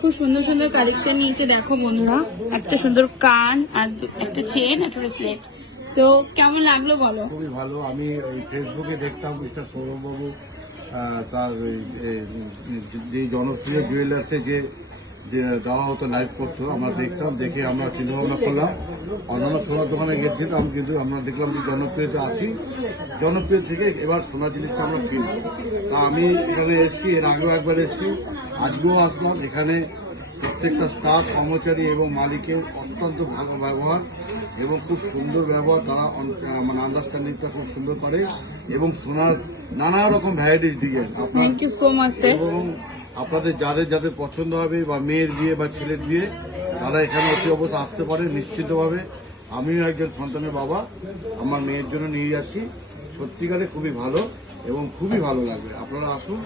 খুব সুন্দর সুন্দর কালেকশন নিয়েছে দেখো বন্ধুরা, একটা সুন্দর কান আর একটা চেন একটা ব্রেসলেট। তো কেমন লাগলো বলো? খুবই ভালো। আমি ওই ফেসবুকে দেখতাম মিস্টার সৌরভবাবু তার যে জনপ্রিয় জুয়েলার্সে যে দেওয়া হতো লাইভ করতো, আমরা দেখতাম, দেখে আমরা চিন্তা ভাবনা করলাম। অন্যান্য সোনার দোকানে গেছিলাম কিন্তু আমরা দেখলাম যে জনপ্রিয়তা আসি, জনপ্রিয় থেকে এবার সোনার জিনিসটা আমরা কিনি। তা আমি এখানে এসেছি, এর আগেও একবার এসেছি, আজকেও আসলাম। এখানে প্রত্যেকটা স্টাফ, কর্মচারী এবং মালিকের অত্যন্ত ভালো ব্যবহার এবং খুব সুন্দর ব্যবহার। তারা মানে আন্ডারস্ট্যান্ডিংটা খুব সুন্দর করে এবং সোনার নানা রকম varieties design thank you so much sir. এবং আপনাদের যাদের যাদের পছন্দ হবে বা মেয়ের বিয়ে বা ছেলের বিয়ে, তারা এখানে অতি অবশ্যই আসতে পারে নিশ্চিতভাবে। আমিও একজন সন্তানের বাবা, আমার মেয়ের জন্য নিয়ে যাচ্ছি। সত্যিকারে খুবই ভালো এবং খুবই ভালো লাগবে, আপনারা আসুন।